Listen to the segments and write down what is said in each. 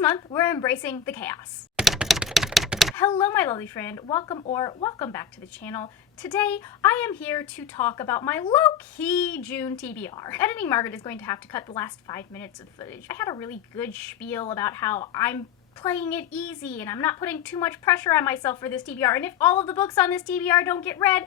This month, we're embracing the chaos. Hello, my lovely friend. Welcome back to the channel. Today, I am here to talk about my low-key June TBR. Editing Margaret is going to have to cut the last 5 minutes of footage. I had a really good spiel about how I'm playing it easy and I'm not putting too much pressure on myself for this TBR, and if all of the books on this TBR don't get read,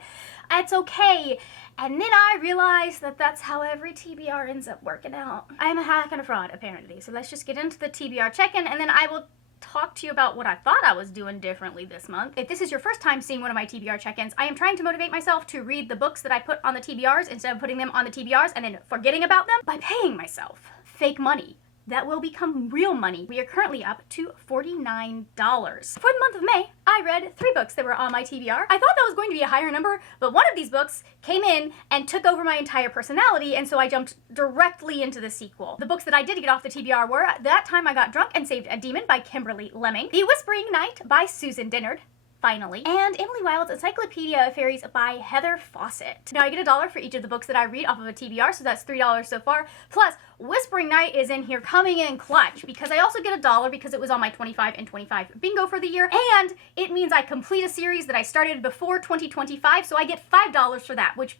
it's okay. And then I realized that that's how every TBR ends up working out. I'm a hack and a fraud, apparently. So let's just get into the TBR check-in, and then I will talk to you about what I thought I was doing differently this month. If this is your first time seeing one of my TBR check-ins, I am trying to motivate myself to read the books that I put on the TBRs instead of putting them on the TBRs and then forgetting about them by paying myself fake money that will become real money. We are currently up to $49. For the month of May, I read 3 books that were on my TBR. I thought that was going to be a higher number, but one of these books came in and took over my entire personality, and so I jumped directly into the sequel. The books that I did get off the TBR were That Time I Got Drunk and Saved a Demon by Kimberly Lemming, The Whispering Night by Susan Dennard, finally, and Emily Wilde's Encyclopedia of Fairies by Heather Fawcett. Now I get $1 for each of the books that I read off of a TBR, so that's $3 so far. Plus, Whispering Night is in here coming in clutch because I also get $1 because it was on my 25 and 25 bingo for the year, and it means I complete a series that I started before 2025, so I get $5 for that, which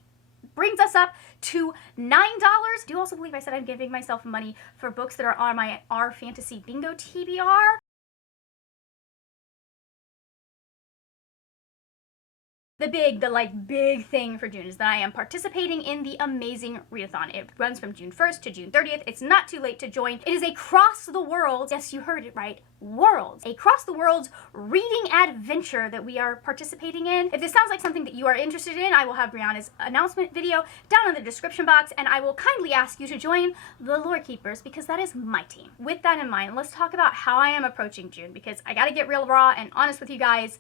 brings us up to $9. I do also believe I said I'm giving myself money for books that are on my R Fantasy Bingo TBR. The big thing for June is that I am participating in the Amazing Readathon. It runs from June 1st to June 30th. It's not too late to join. It is a cross-the-world, yes, you heard it right, worlds. A cross-the-worlds reading adventure that we are participating in. If this sounds like something that you are interested in, I will have Brianna's announcement video down in the description box, and I will kindly ask you to join the Lore Keepers because that is my team. With that in mind, let's talk about how I am approaching June because I gotta get real raw and honest with you guys.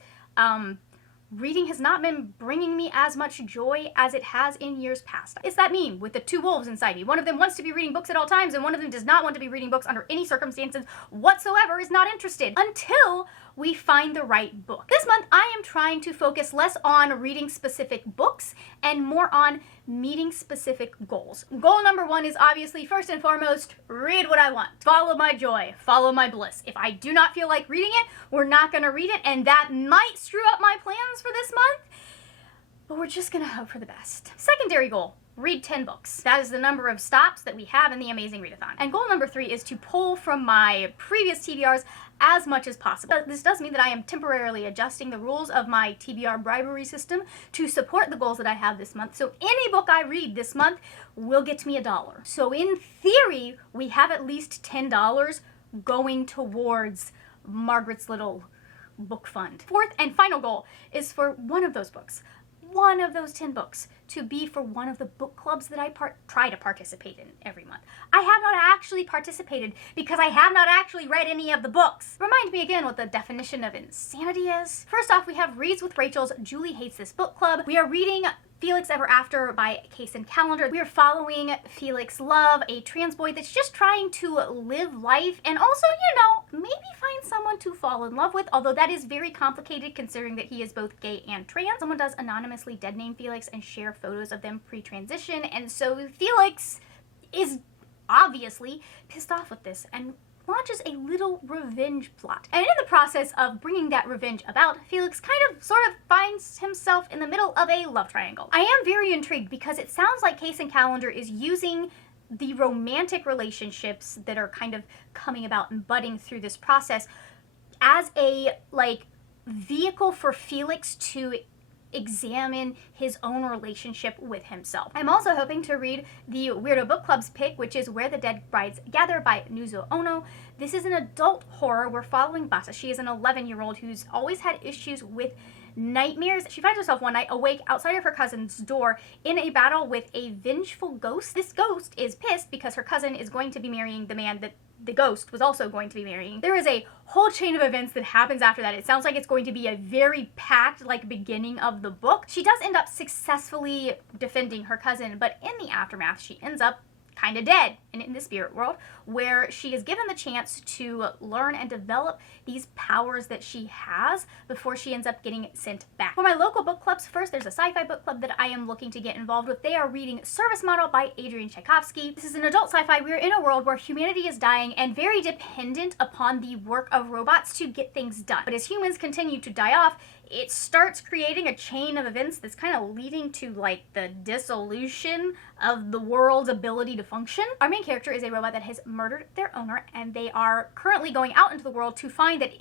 Reading has not been bringing me as much joy as it has in years past. It's that meme with the 2 wolves inside me. One of them wants to be reading books at all times, and one of them does not want to be reading books under any circumstances whatsoever, is not interested until we find the right book. This month, I am trying to focus less on reading specific books and more on meeting specific goals. Goal number 1 is obviously, first and foremost, read what I want. Follow my joy, follow my bliss. If I do not feel like reading it, we're not gonna read it, and that might screw up my plans for this month, but we're just gonna hope for the best. Secondary goal, read 10 books. That is the number of stops that we have in the Amazing Readathon. And goal number 3 is to pull from my previous TBRs as much as possible. This does mean that I am temporarily adjusting the rules of my TBR bribery system to support the goals that I have this month. So any book I read this month will get me $1. So in theory, we have at least $10 going towards Margaret's little book fund. Fourth and final goal is for one of those books, one of those 10 books, to be for one of the book clubs that I try to participate in every month. I have not actually participated because I have not actually read any of the books. Remind me again what the definition of insanity is. First off, we have Reads with Rachel's Julie Hates This Book Club. We are reading Felix Ever After by Case and Calendar. We are following Felix Love, a trans boy that's just trying to live life and also, you know, maybe find someone to fall in love with, although that is very complicated considering that he is both gay and trans. Someone does anonymously dead name Felix and share photos of them pre-transition, and so Felix is obviously pissed off with this and launches a little revenge plot. And in the process of bringing that revenge about, Felix kind of sort of finds himself in the middle of a love triangle. I am very intrigued because it sounds like Case and Calendar is using the romantic relationships that are kind of coming about and budding through this process as a, vehicle for Felix to examine his own relationship with himself. I'm also hoping to read the Weirdo Book Club's pick, which is Where the Dead Brides Gather by Nuzo Ono. This is an adult horror. We're following Basa. She is an 11-year-old who's always had issues with nightmares. She finds herself one night awake outside of her cousin's door in a battle with a vengeful ghost. This ghost is pissed because her cousin is going to be marrying the man that the ghost was also going to be marrying. There is a whole chain of events that happens after that. It sounds like it's going to be a very packed, beginning of the book. She does end up successfully defending her cousin, but in the aftermath, she ends up kind of dead in the spirit world, where she is given the chance to learn and develop these powers that she has before she ends up getting sent back. For my local book clubs, first there's a sci-fi book club that I am looking to get involved with. They are reading Service Model by Adrian Tchaikovsky. This is an adult sci-fi. We're in a world where humanity is dying and very dependent upon the work of robots to get things done. But as humans continue to die off, it starts creating a chain of events that's kind of leading to like the dissolution of the world's ability to function. Our main character is a robot that has murdered their owner, and they are currently going out into the world to find that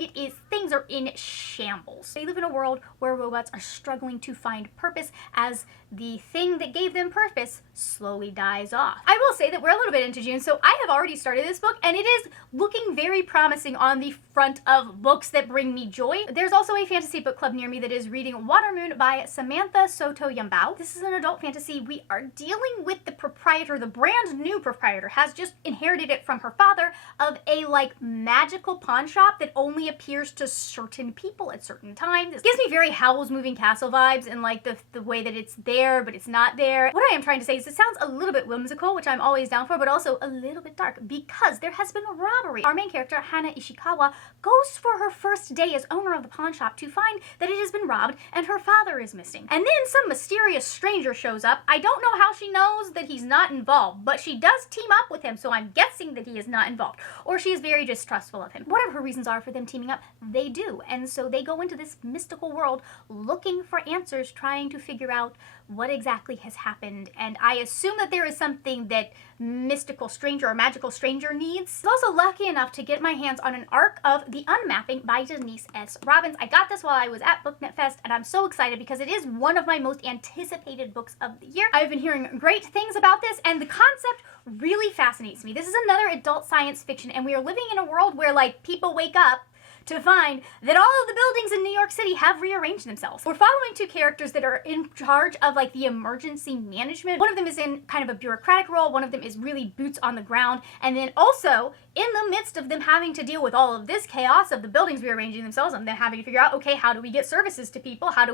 things are in shambles. They live in a world where robots are struggling to find purpose as the thing that gave them purpose slowly dies off. I will say that we're a little bit into June, so I have already started this book, and it is looking very promising on the front of books that bring me joy. There's also a fantasy book club near me that is reading Water Moon by Samantha Soto Yambao. This is an adult fantasy. We are dealing with the proprietor. The brand new proprietor has just inherited it from her father, of a like magical pawn shop that only appears to certain people at certain times. It gives me very Howl's Moving Castle vibes in like the way that it's there but it's not there. What I am trying to say is it sounds a little bit whimsical, which I'm always down for, but also a little bit dark because there has been a robbery. Our main character, Hana Ishikawa, goes for her first day as owner of the pawn shop to find that it has been robbed and her father is missing. And then some mysterious stranger shows up. I don't know how she knows that he's not involved, but she does team up with him, so I'm guessing that he is not involved. Or she is very distrustful of him. Whatever her reasons are for them teaming up, they do. And so they go into this mystical world looking for answers, trying to figure out what exactly has happened. And I assume that there is something that mystical stranger or magical stranger needs. I was also lucky enough to get my hands on an arc of The Unmapping by Denise S. Robbins. I got this while I was at BookNet Fest, and I'm so excited because it is one of my most anticipated books of the year. I've been hearing great things about this, and the concept really fascinates me. This is another adult science fiction, and we are living in a world where like people wake up to find that all of the buildings in New York City have rearranged themselves. We're following two characters that are in charge of like the emergency management. One of them is in kind of a bureaucratic role, one of them is really boots on the ground, and then also in the midst of them having to deal with all of this chaos of the buildings rearranging themselves and then having to figure out, okay, how do we get services to people? How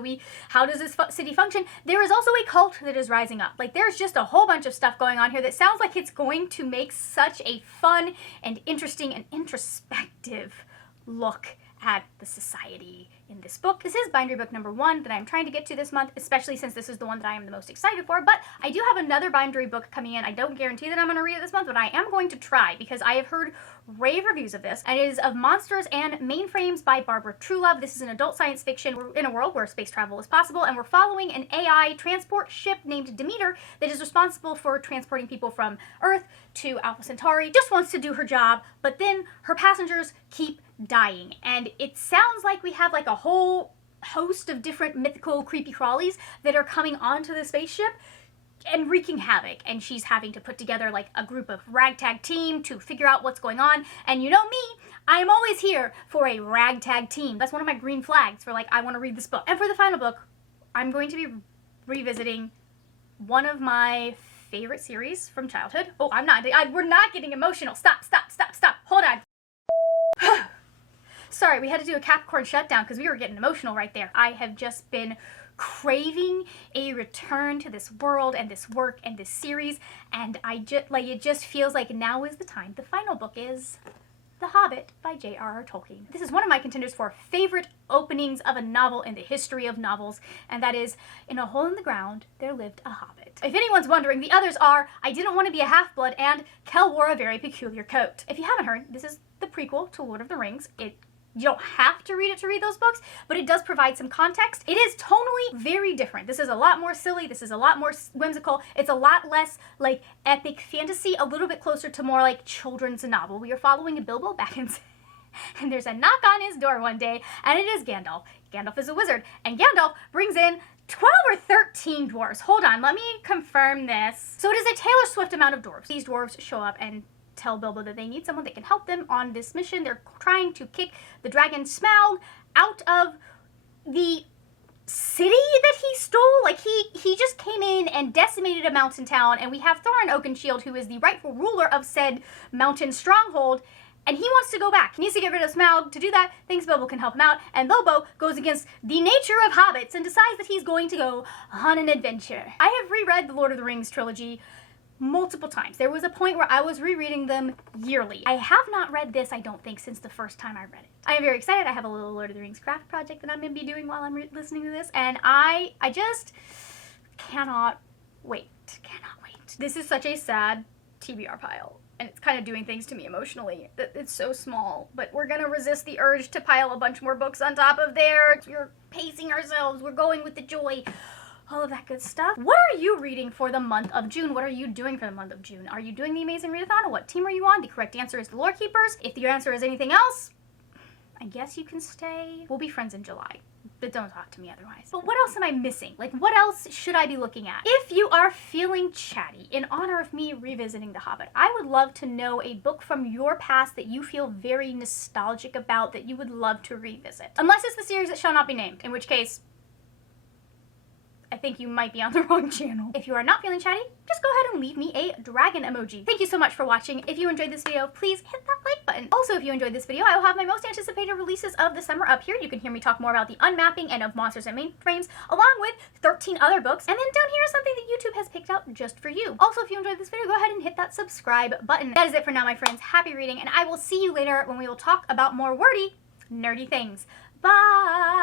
does this city function? There is also a cult that is rising up. Like there's just a whole bunch of stuff going on here that sounds like it's going to make such a fun and interesting and introspective look at the society in this book. This is bindery book number 1 that I'm trying to get to this month, especially since this is the one that I am the most excited for, but I do have another bindery book coming in. I don't guarantee that I'm going to read it this month, but I am going to try because I have heard rave reviews of this, and it is of Monsters and Mainframes by Barbara Truelove. This is an adult science fiction. We're in a world where space travel is possible, and we're following an AI transport ship named Demeter that is responsible for transporting people from Earth to Alpha Centauri. Just wants to do her job, but then her passengers keep dying, and it sounds like we have like a whole host of different mythical creepy crawlies that are coming onto the spaceship and wreaking havoc, and she's having to put together like a group of ragtag team to figure out what's going on. And you know me, I am always here for a ragtag team. That's one of my green flags for like, I want to read this book. And for the final book, I'm going to be revisiting one of my favorite series from childhood. Oh, we're not getting emotional. Stop. Hold on. Sorry, we had to do a Capricorn shutdown because we were getting emotional right there. I have just been craving a return to this world and this work and this series, and it just feels like now is the time. The final book is The Hobbit by J.R.R. Tolkien. This is one of my contenders for favorite openings of a novel in the history of novels, and that is, in a hole in the ground, there lived a hobbit. If anyone's wondering, the others are I Didn't Want to Be a Half-Blood and Kel Wore a Very Peculiar Coat. If you haven't heard, this is the prequel to Lord of the Rings. You don't have to read it to read those books, but it does provide some context. It is tonally very different. This is a lot more silly. This is a lot more whimsical. It's a lot less like epic fantasy, a little bit closer to more like children's novel. We are following a Bilbo Baggins, and there's a knock on his door one day, and it is Gandalf. Gandalf is a wizard, and Gandalf brings in 12 or 13 dwarves. Hold on, let me confirm this. So it is a Taylor Swift amount of dwarves. These dwarves show up and tell Bilbo that they need someone that can help them on this mission. They're trying to kick the dragon Smaug out of the city that he stole. Like he just came in and decimated a mountain town, and we have Thorin Oakenshield, who is the rightful ruler of said mountain stronghold, and he wants to go back. He needs to get rid of Smaug. To do that, thinks Bilbo can help him out, and Bilbo goes against the nature of hobbits and decides that he's going to go on an adventure. I have reread the Lord of the Rings trilogy multiple times. There was a point where I was rereading them yearly. I have not read this, I don't think, since the first time I read it. I am very excited. I have a little Lord of the Rings craft project that I'm going to be doing while I'm listening to this, and I just cannot wait. Cannot wait. This is such a sad TBR pile, and it's kind of doing things to me emotionally. It's so small, but we're going to resist the urge to pile a bunch more books on top of there. We're pacing ourselves. We're going with the joy. All of that good stuff. What are you reading for the month of June? What are you doing for the month of June? Are you doing the Amazing Readathon? What team are you on? The correct answer is the Lore Keepers. If your answer is anything else, I guess you can stay. We'll be friends in July, but don't talk to me otherwise. But what else am I missing? Like, what else should I be looking at? If you are feeling chatty in honor of me revisiting The Hobbit, I would love to know a book from your past that you feel very nostalgic about that you would love to revisit. Unless it's the series that shall not be named, in which case, I think you might be on the wrong channel. If you are not feeling chatty, just go ahead and leave me a dragon emoji. Thank you so much for watching. If you enjoyed this video, please hit that like button. Also, if you enjoyed this video, I will have my most anticipated releases of the summer up here. You can hear me talk more about the unmapping and of monsters and mainframes, along with 13 other books. And then down here is something that YouTube has picked out just for you. Also, if you enjoyed this video, go ahead and hit that subscribe button. That is it for now, my friends. Happy reading, and I will see you later when we will talk about more wordy, nerdy things. Bye!